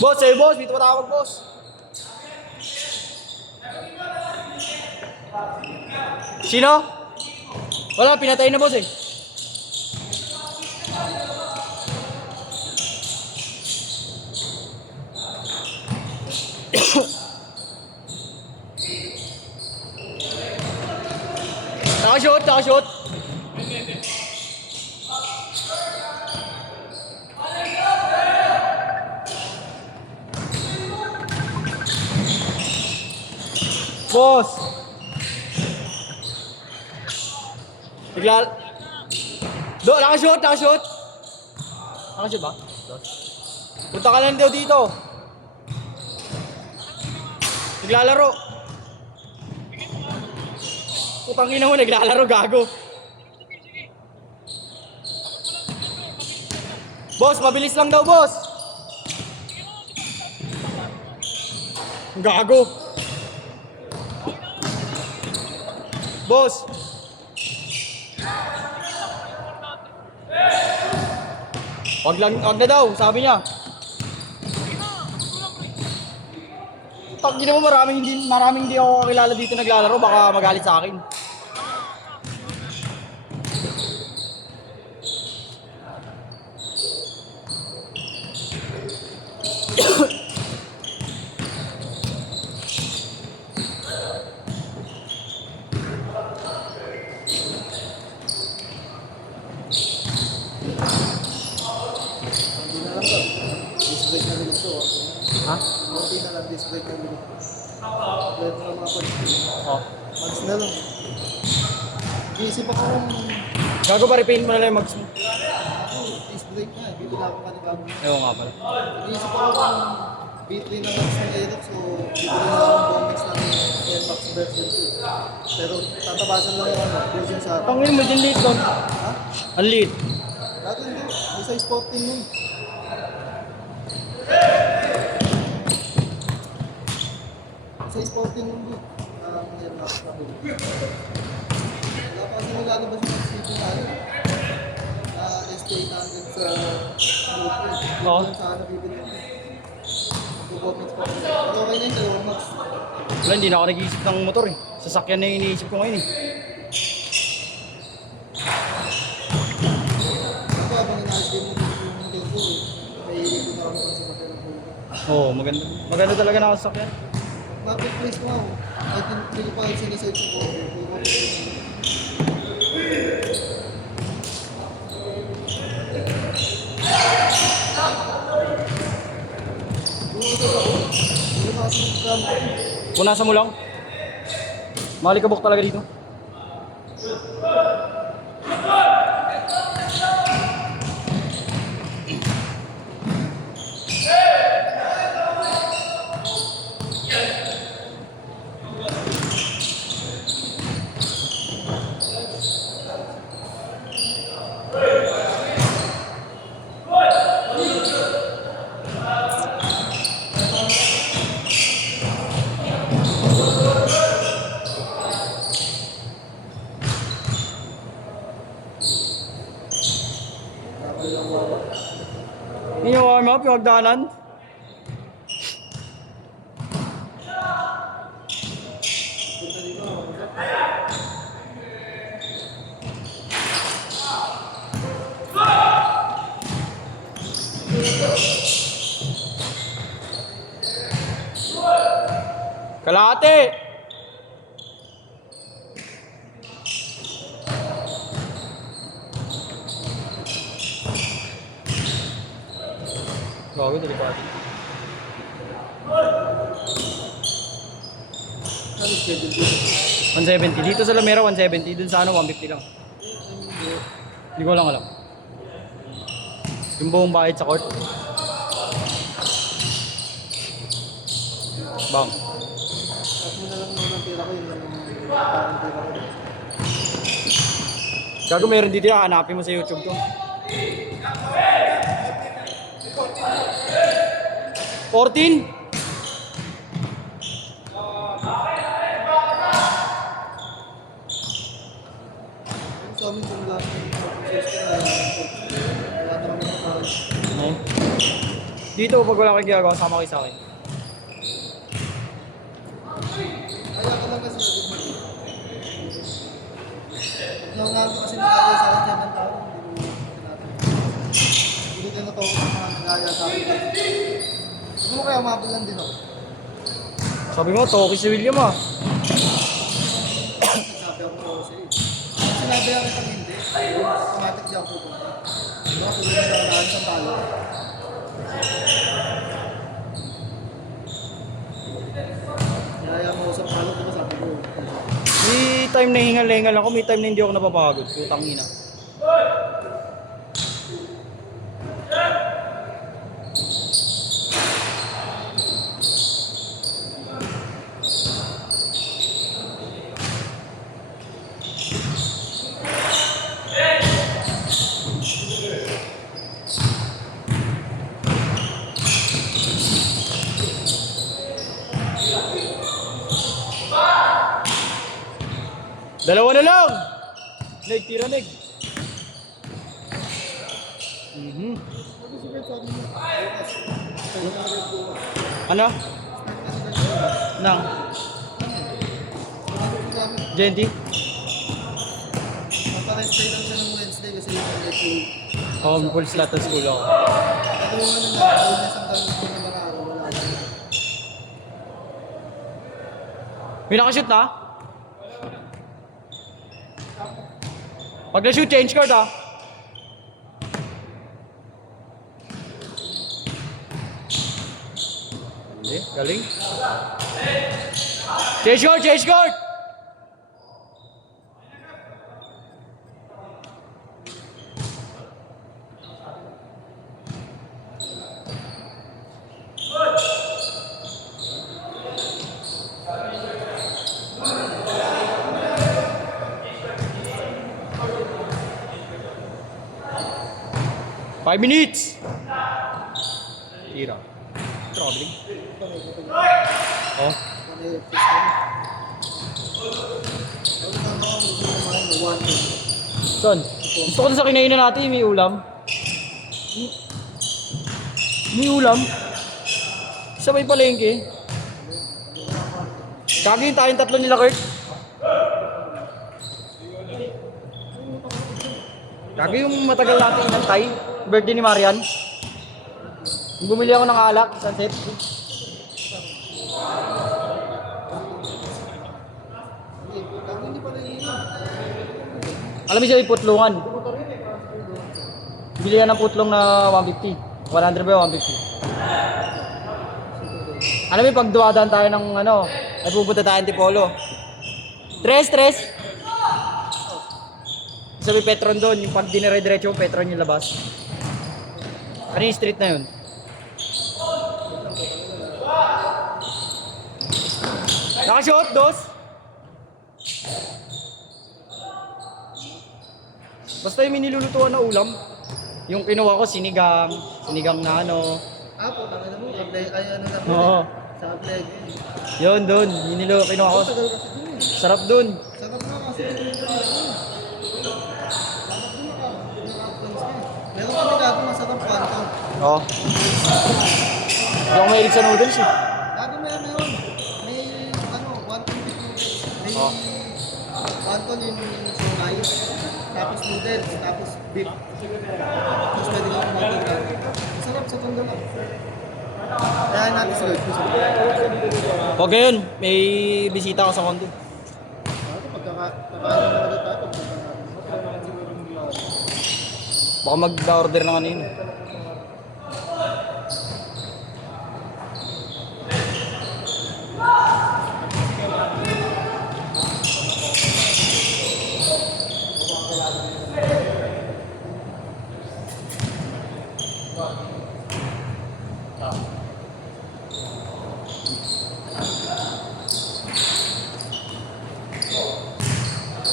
Boss, sa'yo boss. May tumatawag boss. Sino? Wala, pinatay na boss eh. Nakashoot, nakashoot. Boss. Naglal... nakashoot, nakashoot. Nakashoot ba? Punta ka lang daw dito. Naglalaro. Putang ina mo, naglalaro, gago. Boss, mabilis lang daw, boss. Gago. Boss. Wag na daw, sabi niya. Tangina mo, maraming hindi ako kakilala dito naglalaro, baka magalit sa akin. Ha? Okay na lang, display ka nila. Pwede na mga pag-display. Oh. Mags na lang. Iisip ako kung Gago pa, repaint mo na lang yung mags mo. display ka, bibila ako kanibago. Ewan nga pala. Iisip ako kung B3 na mags ng Aerox o bibili na ako ng Bomex ng Airmax version 2. Pero tatabasan lang yung version sa harap. Tangin mo, din late doon. Ha? Ang late. Dati hindi, may size 14 nun. Size 14 nun din. Ang Airmax na bin. Wala pa kasi nilalabas yung city na ano. Na SK800 sa Bluetooth. Oo. Sana bibili ko. Mag-comments pa. Pero okay na yung dalawang max. Wala, hindi na ako nag-iisip ng motor eh. Sasakyan na yung iniisip ko ngayon eh. Ako habang inaayos din mo yung motor ko, may hindi na kami pang sasakyan ng buhay. Oo, maganda. Maganda talaga na ako sasakyan. Market place mo ako. I think hindi ko pa sinisearch ko. Punasan mo lang. Malikabok talaga dito. Yun yung warm up, yung hagdanan. Kalahati! Gago, delikado. Ano schedule dito? 170. Dito sa Lamera, 170. Dun sa ano, 150 lang. Hindi ko lang alam. Yung buong bayad sa court. Bang. At mo na lang naman ang pera ko, yun lang ang parang pera ko. Gago, meron dito yan. Hanapin mo sa YouTube to. 14? Sa amin kung lahat ng process ko na wala naman ang parang No? Dito, pag wala kang ginagawa, sama kayo sa akin. Kaya ko lang kasi naunaan ko kasi nakaya sa akin ng tao. Hindi ko natawag sa mga nagaya sa akin. Siguro kaya mabulan din ako. Sabi mo, toki si William ah. Sabi ako po sa iyo. Sinabi ako pag hindi, automatic di ako pupunta. Diba? Kung hindi na nalaan sa talo. Kaya mo sa talo, diba sabi ko. May time na hingal-hingal ako, may time na hindi ako napapagod. Putang ina. Dalawa na lang! Neg, tira neg. Ano si Bert sabi mo? Ano? Nang? Genti? Magpa-restay lang siya ng Wednesday kasi yung Wednesday. Full slot at school ako. Natulungan na lang. Ayun na isang tanong ko na mga araw. Wala na. May nakashoot na? Pag na-shoot, change card ah. Hindi, galing. Change card, change card! Five minutes! Tira. Traveling. Oh. Ano yung fish mo? Ayun na ako. Gusto ko kumain ng 1 Son, gusto ko na sa kinainan natin, may ulam. May ulam? Sabay palengke. Kagin tayong tatlo nila, Kurt. Kagi yung matagal natin inantay. Birthday ni Marian. Bumili ako ng alak, sunset. Hindi pa rin yun. Alam mo siya yung putlungan. Bili yan ng putlong na 150. 100 ba 150? Alam mo yung pag duwadaan tayo ng ano, ay pupunta tayo ng Tipolo. Tres. Sabi Petron doon, yung pag dinire-diretso mo, Petron yung labas. Ano yung street na yun? Nakashot, dos? Basta yung minilulutuan na ulam. Yung kinuha ko, sinigang na ano. Po, tangin mo. Ay, ano na po. Oo. Sa Ableg. Yun, doon. Kinuha ko. Tagal kasi dun eh. Sarap doon. Sarap na kasi dun eh. Sarap dun naka-friends ka eh. Meron kami gago masarap panto. Oo. Hindi ako mahilig sa noodles eh. Gago meron. May ano, 150 noodles. May Oh. panton yung sungay. Tapos noodles. Tapos beef. Tapos pwede kang kumain gago. Masarap sa tondo lang. Kaya natin sa Lord. Huwag ngayon, may bisita ako sa condo. Pagkakain talaga tayo. Baka mag-order na kanina.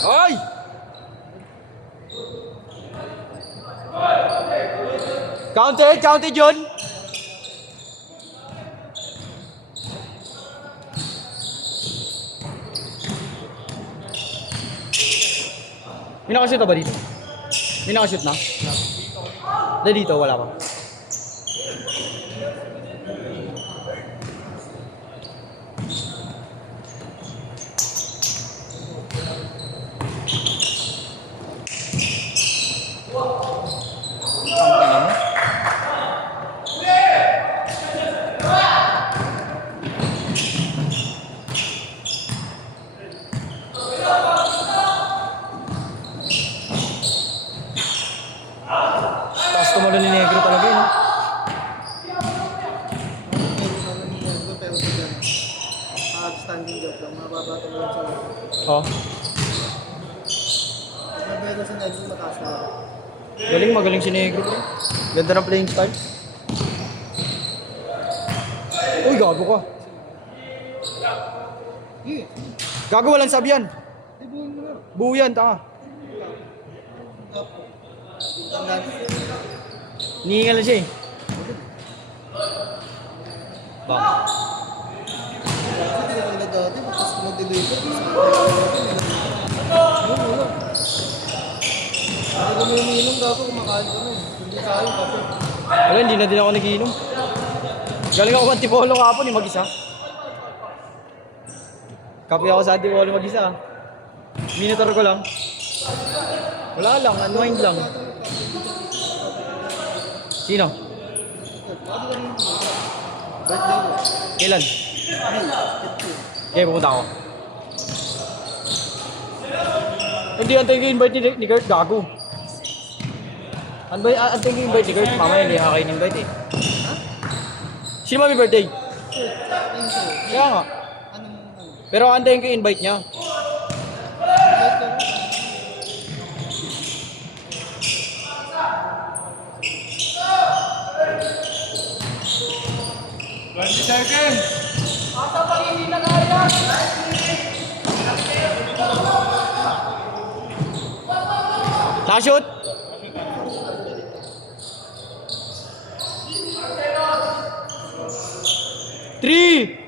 Ay! Counted, John. May nakashoot na ba dito? May nakashoot na? Dito, wala pa. Negro talaga yun. Pero sa dyan, standing job lang, mababa talaga sa mga. Oh. Pero si Negro mataas na lang. Magaling si Negro. Pre. Ganda ng playing style. Uy, gago ka. Sige, Gago, walang sabi yan. ibuhin mo na. Buo yan, tanga. Tandaan. Nihingal na siya eh. Bang. Kasi di na dati, tapos mag-deliver. Hindi kami umiinom dapat kumakain kami. Hindi tayo kape. Wala, hindi na din ako nagiinom. Galing ako Antipolo kahapon eh, mag-isa. Kape ako sa Antipolo mag-isa. Minotaur ko lang. Wala lang, unwind lang. Sino? Birthday mo. Kailan? May, 15. Okay, pupunta ako. Hindi, antay ko yung invite ni Kurt, gago. Antay ko yung invite ni Kurt, mamaya hindi ako in-invite eh. Sino ba may birthday? Enzo, Kaya nga. anong Pero antayin ko yung invite niya. Invite ka rin. Nakashoot? Three!